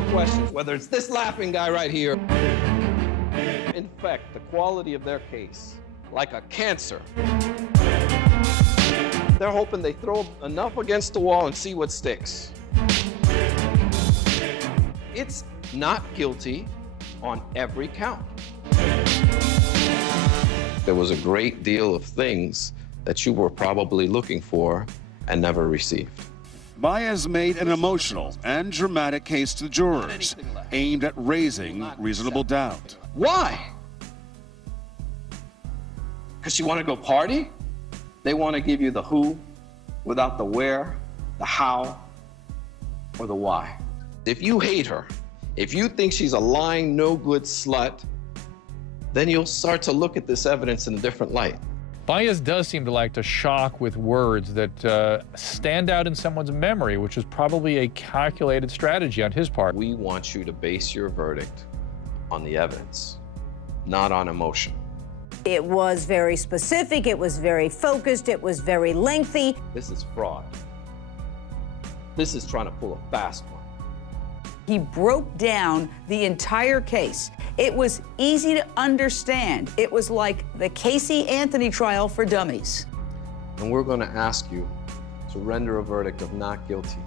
the questions, whether it's this laughing guy right here, infect the quality of their case like a cancer. They're hoping they throw enough against the wall and see what sticks. It's not guilty on every count. There was a great deal of things that you were probably looking for and never received. Baez made an emotional and dramatic case to the jurors, aimed at raising reasonable doubt. Why? Because you want to go party? They want to give you the who without the where, the how, or the why. If you hate her, if you think she's a lying, no-good slut, then you'll start to look at this evidence in a different light. Baez does seem to like to shock with words that stand out in someone's memory, which is probably a calculated strategy on his part. We want you to base your verdict on the evidence, not on emotion. It was very specific, it was very focused, it was very lengthy. This is fraud. This is trying to pull a fast one. He broke down the entire case. It was easy to understand. It was like the Casey Anthony trial for dummies. And we're going to ask you to render a verdict of not guilty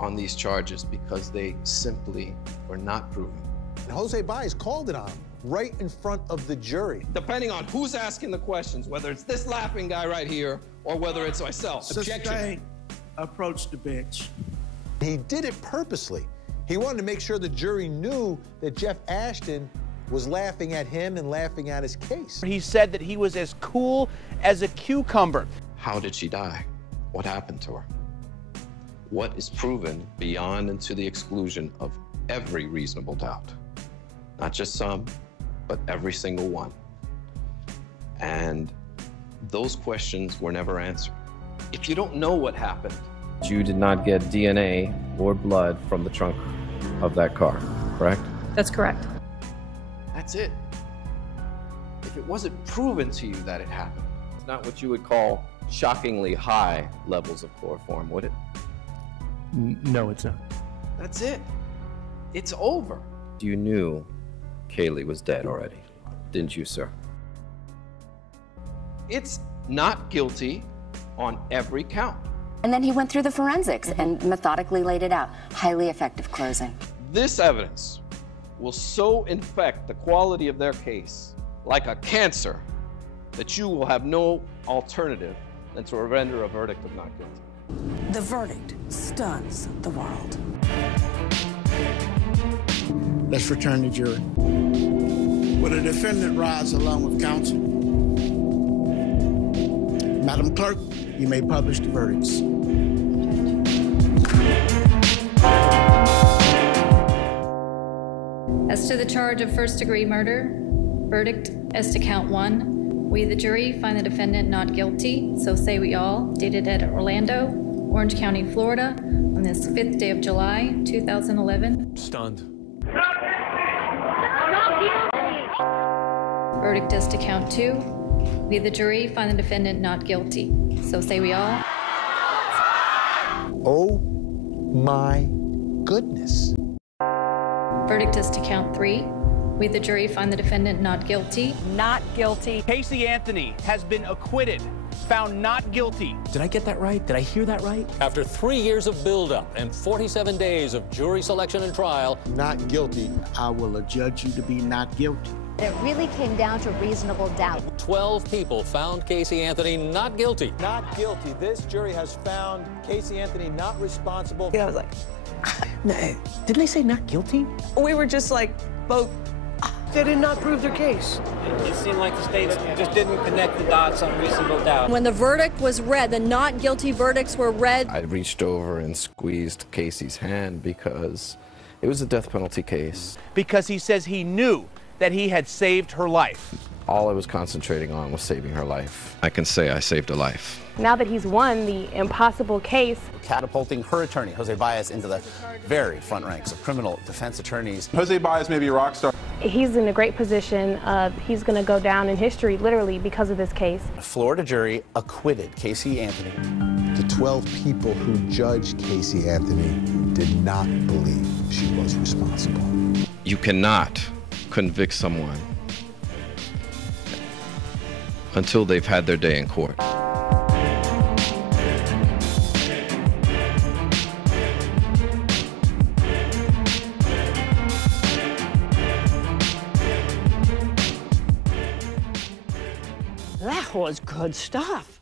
on these charges because they simply were not proven. And Jose Baez called it on him right in front of the jury. Depending on who's asking the questions, whether it's this laughing guy right here or whether it's myself. Objection. Approach the bench. He did it purposely. He wanted to make sure the jury knew that Jeff Ashton was laughing at him and laughing at his case. He said that he was as cool as a cucumber. How did she die? What happened to her? What is proven beyond and to the exclusion of every reasonable doubt? Not just some, but every single one. And those questions were never answered. If you don't know what happened, you did not get DNA or blood from the trunk of that car, correct? That's correct. That's it. If it wasn't proven to you that it happened, it's not what you would call shockingly high levels of chloroform, would it? No, it's not. That's it. It's over. You knew Kaylee was dead already, didn't you, sir? It's not guilty on every count. And then he went through the forensics and methodically laid it out. Highly effective closing. This evidence will so infect the quality of their case like a cancer that you will have no alternative than to render a verdict of not guilty. The verdict stuns the world. Let's return the jury. Will the defendant rise along with counsel? Madam Clerk, you may publish the verdicts. As to the charge of first-degree murder, verdict as to count 1. We, the jury, find the defendant not guilty, so say we all, dated at Orlando, Orange County, Florida, on this 5th day of July, 2011. Stunned. Verdict as to count 2. We, the jury, find the defendant not guilty, so say we all. Oh my goodness. Verdict as to count 3. We, the jury, find the defendant not guilty. Not guilty. Casey Anthony has been acquitted, found not guilty. Did I get that right? Did I hear that right? After 3 years of buildup and 47 days of jury selection and trial. Not guilty. I will adjudge you to be not guilty. It really came down to reasonable doubt. 12 people found Casey Anthony not guilty. Not guilty. This jury has found Casey Anthony not responsible. Yeah, I was like, No, didn't they say not guilty? we were just like, both. They did not prove their case. It seemed like the state just didn't connect the dots on reasonable doubt. When the verdict was read, the not guilty verdicts were read. I reached over and squeezed Casey's hand because it was a death penalty case. Because he says he knew that he had saved her life. All I was concentrating on was saving her life. I can say I saved a life. Now that he's won the impossible case, catapulting her attorney, Jose Baez, into the very front ranks of criminal defense attorneys. Jose Baez may be a rock star. he's in a great position. He's going to go down in history, literally, because of this case. A Florida jury acquitted Casey Anthony. The 12 people who judged Casey Anthony did not believe she was responsible. You cannot convict someone until they've had their day in court. That was good stuff.